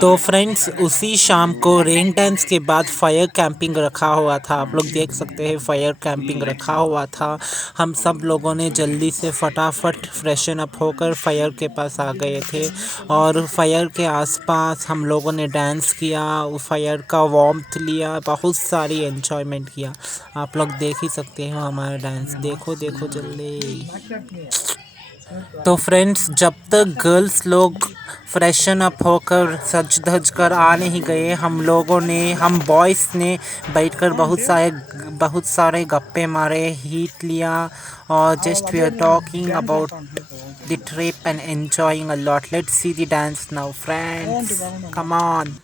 तो फ्रेंड्स उसी शाम को रेन डांस के बाद फायर कैंपिंग रखा हुआ था। आप लोग देख सकते हैं फायर कैंपिंग रखा हुआ था। हम सब लोगों ने जल्दी से फटाफट फ्रेशन अप होकर फायर के पास आ गए थे और फायर के आसपास हम लोगों ने डांस किया, फायर का वार्मथ लिया, बहुत सारी एंजॉयमेंट किया। आप लोग देख ही सकते हो हमारा डांस। देखो देखो जल्दी। तो फ्रेंड्स जब तक गर्ल्स लोग फ्रेशन अप होकर सज धज कर आ नहीं गए, हम बॉयज़ ने बैठकर बहुत सारे गप्पे मारे, हीट लिया और just we are talking about the trip and enjoying a lot. Let's see the dance now friends, come on.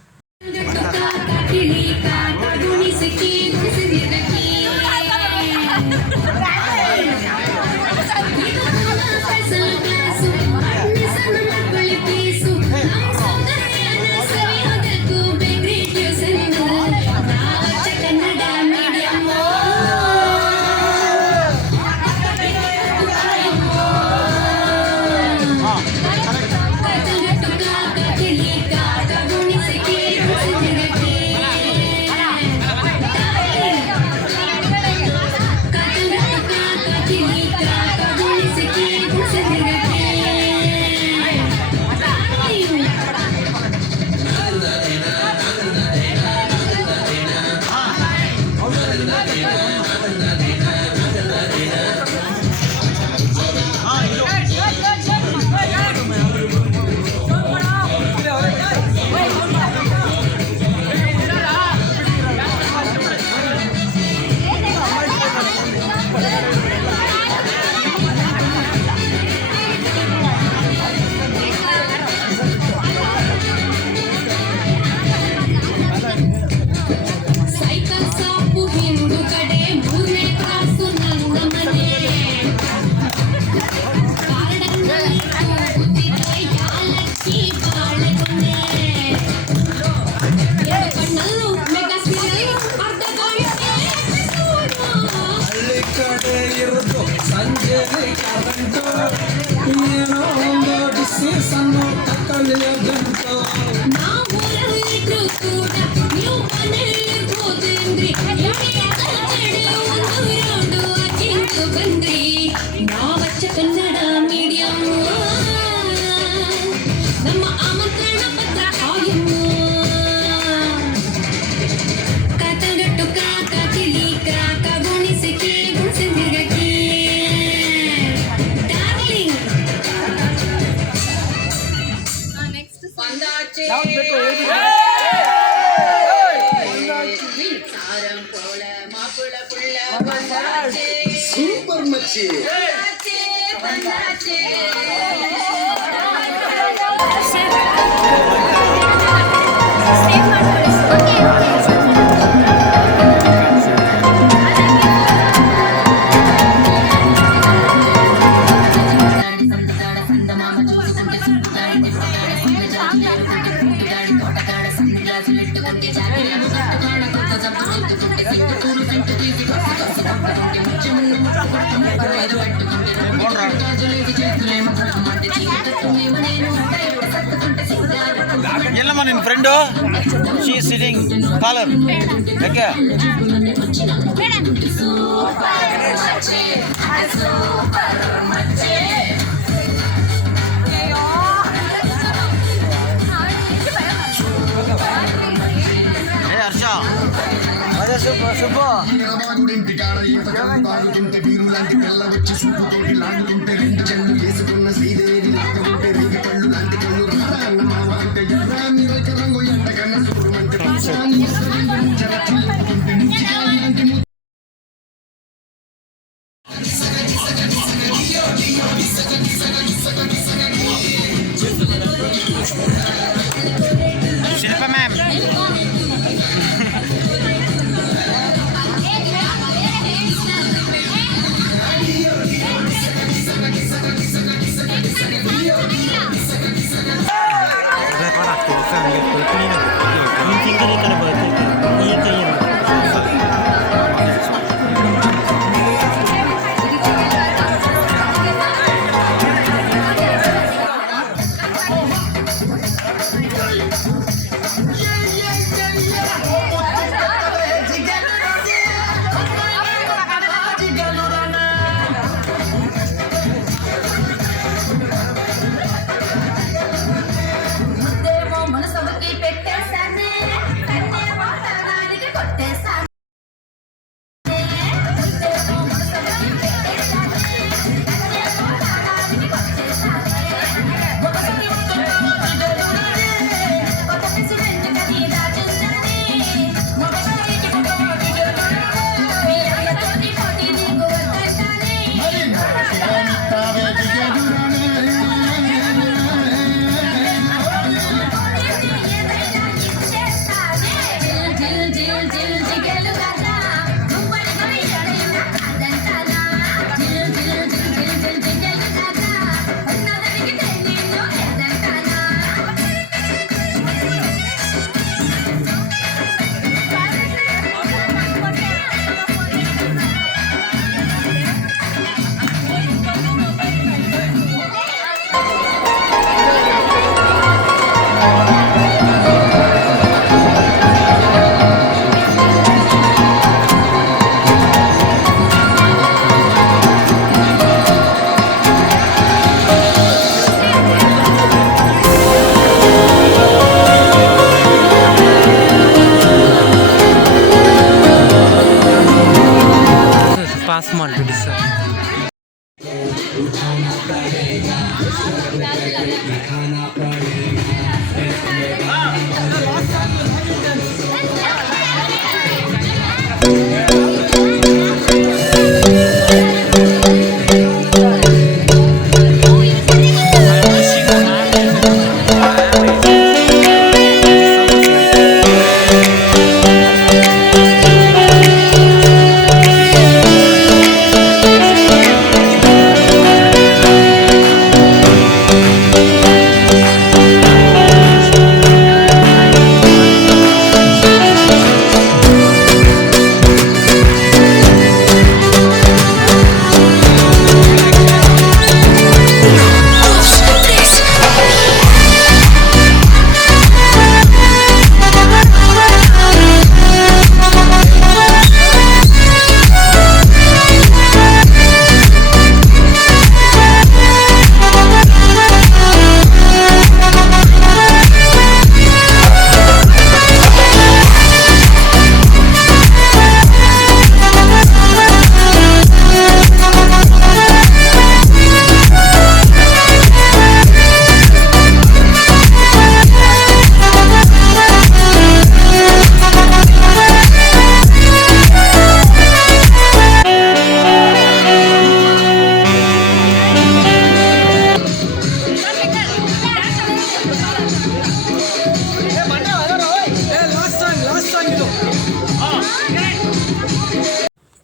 Super machi. Yellow man in front door. She is sitting column. Okay. Hey Arsha. Ada super.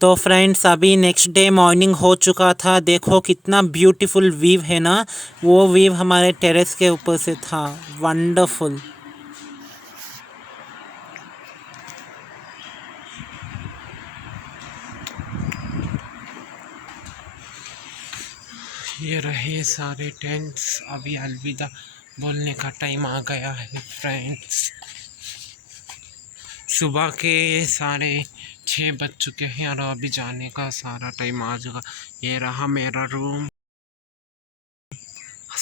तो फ्रेंड्स अभी next day morning हो चुका था। देखो कितना beautiful view है ना, वो व्यू हमारे टेरेस के ऊपर से था। वंडरफुल। ये रहे सारे टेंट्स। अभी अलविदा बोलने का टाइम आ गया है फ्रेंड्स। सुबह के 6:30 बज चुके हैं और अभी जाने का सारा टाइम आ चुका। ये रहा मेरा रूम,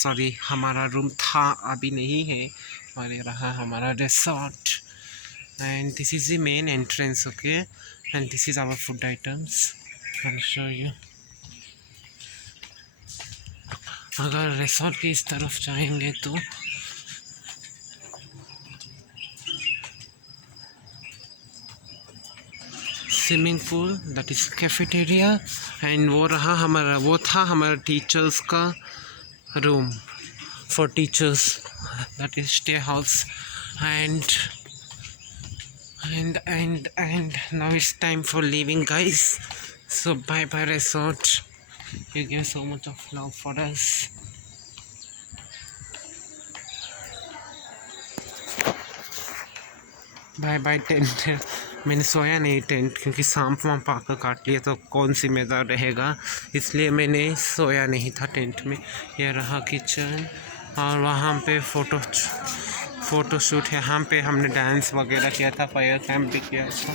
सॉरी हमारा रूम था, अभी नहीं है। और ये रहा हमारा resort and this is the main entrance, okay, and this is our food items. I will show you. अगर रिसोर्ट की इस तरफ जाएंगे तो swimming pool, that is cafeteria, and वो था हमारा टीचर्स का room for teachers, that is stay house. and now it's time for leaving, guys. So bye bye resort, you gave so much of love for us. Bye bye tent. मैंने सोया नहीं टेंट, क्योंकि सांप वाम आकर काट लिया तो कौन जिम्मेदार रहेगा, इसलिए मैंने सोया नहीं था टेंट में। यह रहा किचन और वहाँ पे फ़ोटोशूट है। यहाँ पे हमने डांस वगैरह किया था, फायर कैंप भी किया था,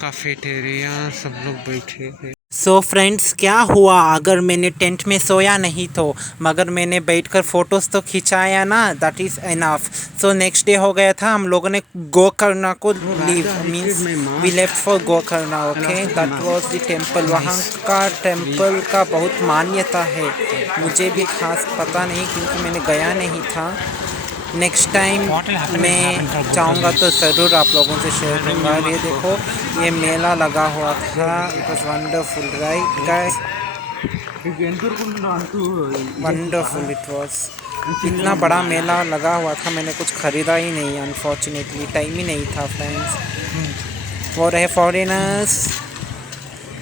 कैफेटेरिया, सब लोग बैठे थे। सो फ्रेंड्स क्या हुआ अगर मैंने टेंट में सोया नहीं तो, मगर मैंने बैठकर फ़ोटोज़ तो खिंचाया ना, that is enough. So next day हो गया था, हम लोगों ने गोकर्ण को leave, means we left for Gokarna, okay. That was the temple. वहाँ का टेम्पल का बहुत मान्यता है, मुझे भी खास पता नहीं क्योंकि मैंने गया नहीं था। नेक्स्ट टाइम मैं जाऊंगा तो ज़रूर आप लोगों से शेयर करूँगा। ये देखो ये मेला लगा हुआ था, it was wonderful, right guys, wonderful it was. इतना बड़ा मेला लगा हुआ था, मैंने कुछ ख़रीदा ही नहीं, अनफॉर्चुनेटली टाइम ही नहीं था फ्रेंड्स। वो रहे फॉरेनर्स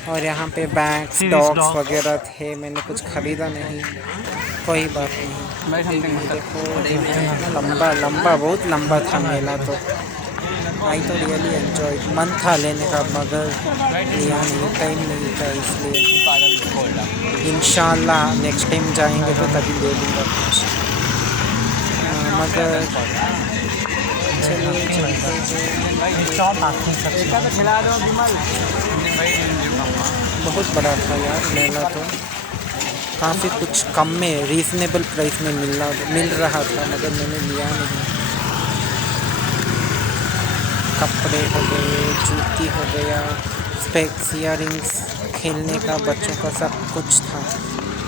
और यहाँ पे बैग्स, डॉग्स वगैरह थे, मैंने कुछ ख़रीदा नहीं, कोई बात नहीं। देखो लंबा बहुत लंबा था मेला, तो आई तो रियली एंजॉय। मन था लेने का मगर लिया नहीं, टाइम नहीं था, इसलिए इंशाल्लाह नेक्स्ट टाइम जाएंगे तो तभी ले लूँगा कुछ। मगर चलिए बहुत बड़ा था यार मेला, तो काफ़ी कुछ कम में, रीज़नेबल प्राइस में मिल रहा था, मगर मैंने लिया नहीं। कपड़े हो गए, जूती हो गया, स्पेक्स, इयररिंग्स, खेलने का बच्चों का सब कुछ था।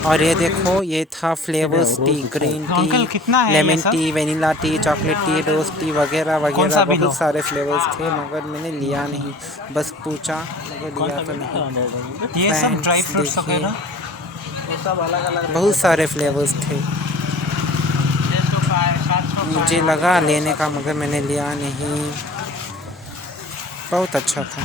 और ये देखो, ये था flavours tea, green uncle, tea, कितना है ये लेमन सब? Tea, vanilla tea, chocolate tea, rose tea वगैरह कौन वगैरह सा बिलो? बहुत सारे फ्लेवर्स थे, मगर मैंने लिया नहीं, बस पूछा मगर लिया तो नहीं। ये सब ड्राई फ्रेंड्स फ्रूट्स देखिए, वगैरह बहुत सारे फ्लेवर्स थे, मुझे लगा लेने का मगर मैंने लिया नहीं। बहुत अच्छा था।